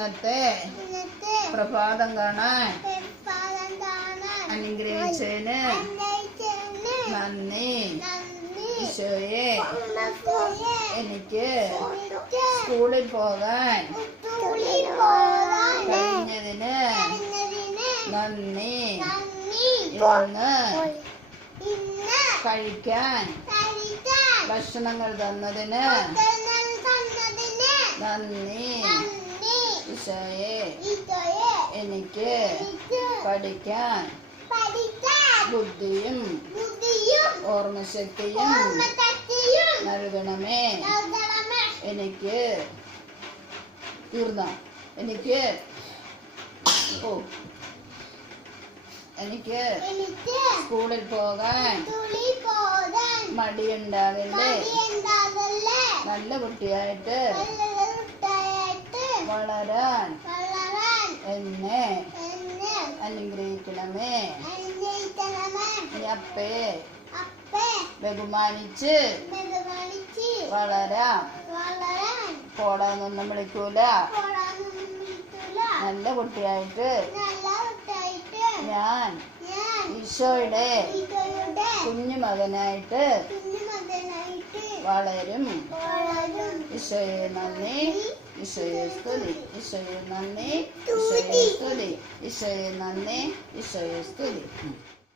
ഇന്നത്തെ പ്രഭാതം കാണാൻ അനുഗ്രഹിച്ചതിന് നന്ദി. ഈശോയെ, എനിക്ക് സ്കൂളിൽ പോകാൻ കഴിഞ്ഞതിന് നന്ദി. ഇന്ന് കഴിക്കാൻ ഭക്ഷണങ്ങൾ തന്നതിന് നന്ദി. ഈശോയെ, എനിക്ക് പഠിക്കാൻ ബുദ്ധിയും ഓർമ്മശക്തിയും നൽകണമേ. എനിക്ക് സ്കൂളിൽ പോകാൻ മടിയുണ്ടാകല്ലേ. നല്ല കുട്ടിയായിട്ട് വളരാൻ എന്നെ അനുഗ്രഹിക്കണമേ. അപ്പേ ബഹുമാനിച്ച് വളരാം. പോടാന്നൊന്നും വിളിക്കൂല. നല്ല കുട്ടിയായിട്ട് ഞാൻ ഈശോയുടെ കുഞ്ഞുമകനായിട്ട് വളരും. ഈശോയെ നന്ദി. ഈശോയെ സ്തുതി. ഈശോയെ നന്ദി. ഈശോയെ സ്തുതി. ഈശോയെ നന്ദി. ഈശോയെ സ്തുതി.